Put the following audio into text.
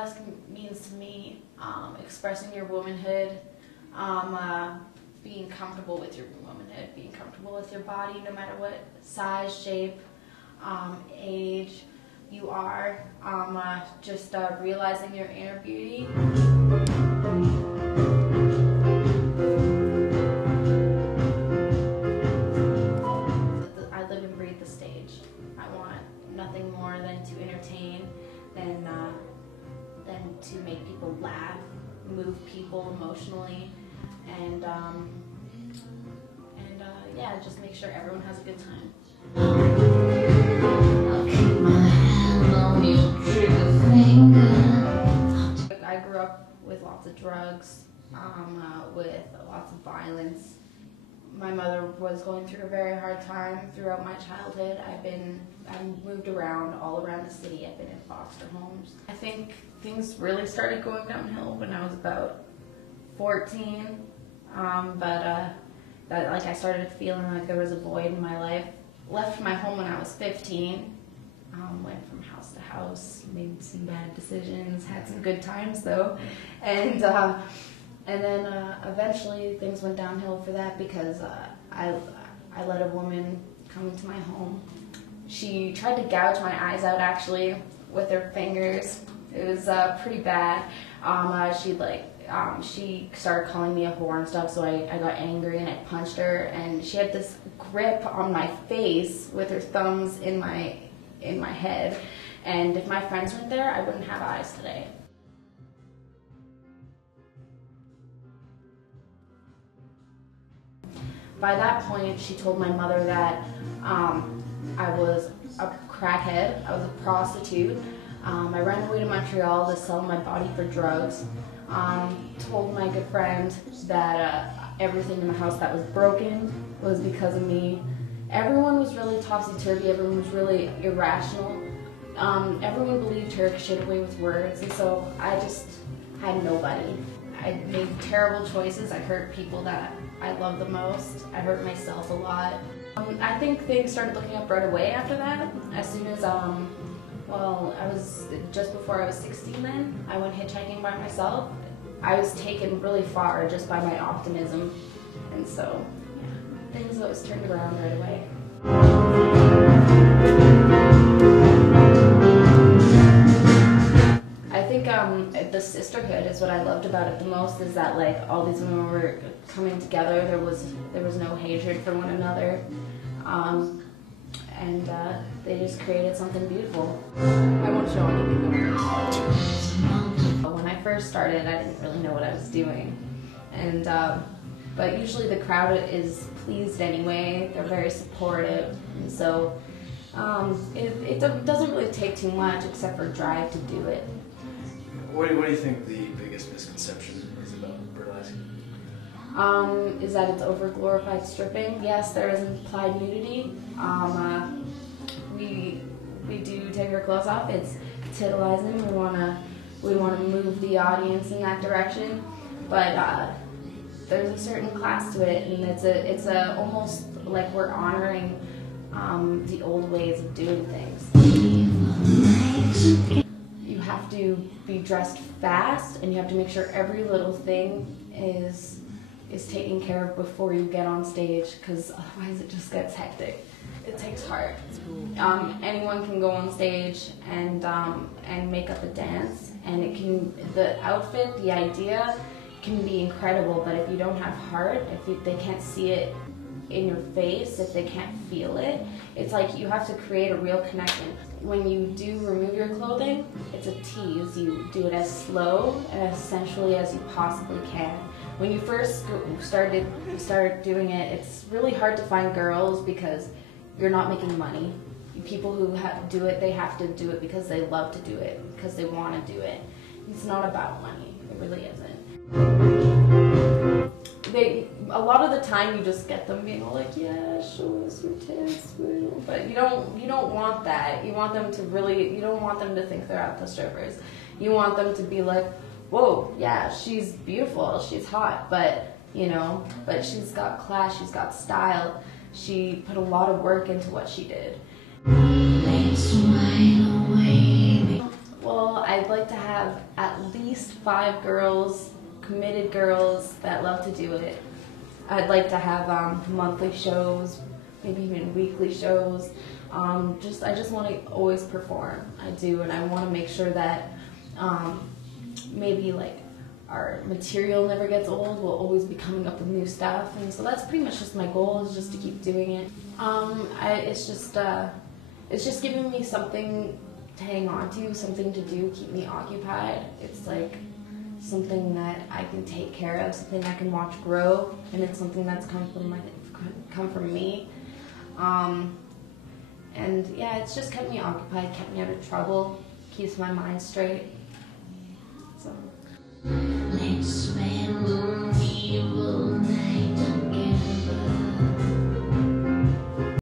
burlesque means to me expressing your womanhood, being comfortable with your womanhood, being comfortable with your body no matter what size, shape, age you are, just realizing your inner beauty. I live and breathe the stage. I want nothing more than to entertain, than to make people laugh, move people emotionally, and yeah, just make sure everyone has a good time. I grew up with lots of drugs, with lots of violence. My mother was going through a very hard time throughout my childhood. I moved around all around the city. I've been in foster homes. I think things really started going downhill when I was about 14, but I started feeling like there was a void in my life. Left my home when I was 15. Went from house to house, made some bad decisions, had some good times though, and then eventually things went downhill for that because I let a woman come into my home. She tried to gouge my eyes out actually with her fingers. It was pretty bad. She started calling me a whore and stuff, so I got angry and I punched her, and she had this grip on my face with her thumbs in my head, and if my friends weren't there, I wouldn't have eyes today. By that point, she told my mother that I was a crackhead, I was a prostitute. I ran away to Montreal to sell my body for drugs. Told my good friend that everything in the house that was broken was because of me. Everyone was really topsy-turvy, everyone was really irrational. Everyone believed her because she had a way with words, and so I just had nobody. I made terrible choices. I hurt people that I love the most. I hurt myself a lot. I think things started looking up right away after that. As soon as, well, I was just before I was 16 then, I went hitchhiking by myself. I was taken really far just by my optimism, and so yeah, things always turned around right away. I think the sisterhood is what I loved about it the most, is that like all these women were coming together. There was no hatred for one another, and they just created something beautiful. I won't show anything. When I first started, I didn't really know what I was doing, and but usually the crowd is pleased anyway. They're very supportive, and so it doesn't really take too much except for drive to do it. What do you think the biggest misconception is about burlesque? Is that it's over-glorified stripping. Yes, there is implied nudity. We do take our clothes off. It's titillizing. We wanna move the audience in that direction, but there's a certain class to it, and it's almost like we're honoring the old ways of doing things. You have to be dressed fast, and you have to make sure every little thing is taken care of before you get on stage, because otherwise it just gets hectic. It takes heart. Anyone can go on stage and make up a dance, and the outfit, the idea can be incredible, but if you don't have heart, if they can't see it in your face, if they can't feel it, it's like you have to create a real connection. When you do remove your clothing, it's a tease. You do it as slow and as sensually as you possibly can. When you first start doing it, it's really hard to find girls because you're not making money. People who do it, they have to do it because they love to do it, because they want to do it. It's not about money. It really isn't. A lot of the time you just get them being all like, yeah, show us your tits, but you don't want that. You want them to you don't want them to think they're out the strippers. You want them to be like, whoa, yeah, she's beautiful, she's hot, but she's got class, she's got style. She put a lot of work into what she did. Well, I I'd like to have at least 5 girls, committed girls that love to do it. I'd like to have monthly shows, maybe even weekly shows. I just want to always perform. I do, and I want to make sure that maybe like our material never gets old. We'll always be coming up with new stuff, and so that's pretty much just my goal, is just to keep doing it. It's just giving me something to hang on to, something to do, keep me occupied. It's like something that I can take care of, something I can watch grow, and it's something that's come from me. And yeah, it's just kept me occupied, kept me out of trouble, keeps my mind straight. So. Next man will